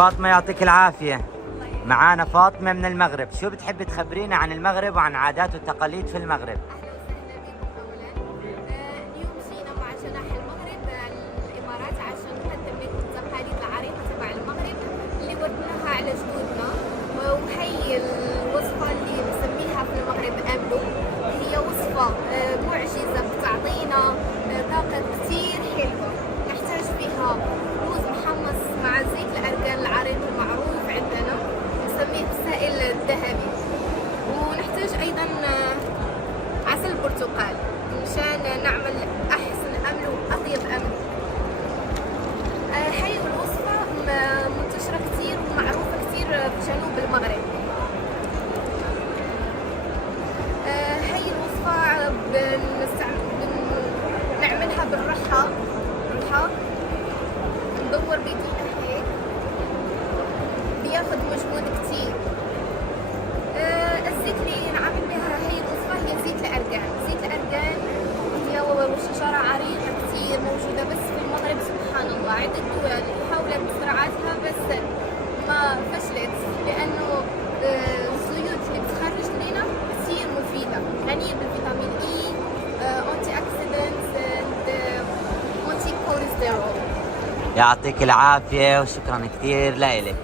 فاطمة يعطيك العافية. معانا فاطمة من المغرب، شو بتحبي تخبرينا عن المغرب وعن عادات والتقاليد في المغرب؟ أهلا وسهلا بكم أولا. اليوم جينا مع جناح المغرب الإمارات عشان نقدم لكم التقاليد العريقة تبع المغرب اللي ورثناها على جدودنا، وهي الوصفة اللي بنسميها في المغرب أملو. هي وصفة معجزة بتعطينا طاقة كتير حلوة. نحتاج فيها موز محمص مع زيت الأركان العريق المعروف عندنا نسميه السائل الذهبي، ونحتاج أيضا عسل برتقال مشان نعمل أحسن أمل وأطيب أمل. هاي الوصفة منتشرة كتير ومعروفة كتير في جنوب المغرب. هاي الوصفة بنعملها بالرحى، ندور بدقيقة هيك، بياخد مجهود كتير. الزيت اللي نعمل بها هي الوصفة هي زيت الأركان. زيت الأركان هي شجرة عريقة كتير موجودة بس في المغرب، سبحان الله. عدة دول حاولت بزراعتها بس ما فشلت، لأنه الزيوت اللي بتخرج لنا كتير مفيدة، غنية بالفيتامين إي، أنتي أكسيدنتس، أنتي كوليسترول. يعطيك العافية وشكرا كثير لإلك.